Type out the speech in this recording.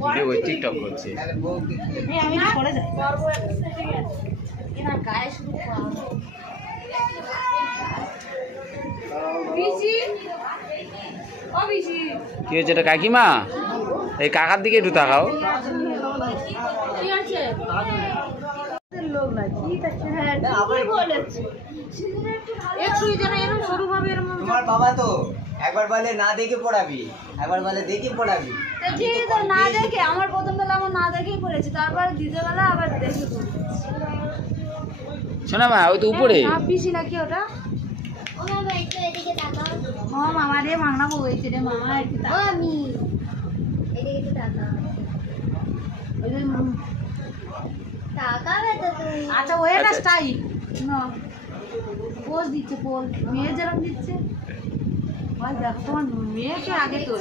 Video TikTok করছে। কি হয়েছে এটা কাকিমা? এই কাকার দিকে একটু তাকাও। তোমার বাবা তো একবার বলে না দেখে পড়াবি, একবার বলে দেখে পড়াবি। না দেখে আমার প্রথম বেলা আমার না দেখেই পড়েছি, তারপর দ্বিতীয় বেলা আবার দেখে শোনা মা, ওই তো উপরে পিসি নাকি ওটা। ও মামা রে মাংনা বইছে রে মামা, আমি আচ্ছা ওই একটা স্টাইল পোজ দিচ্ছে, পোজ মেয়ে যেরকম দিচ্ছে। ভাই দেখো তোমার মেয়েকে আগে তো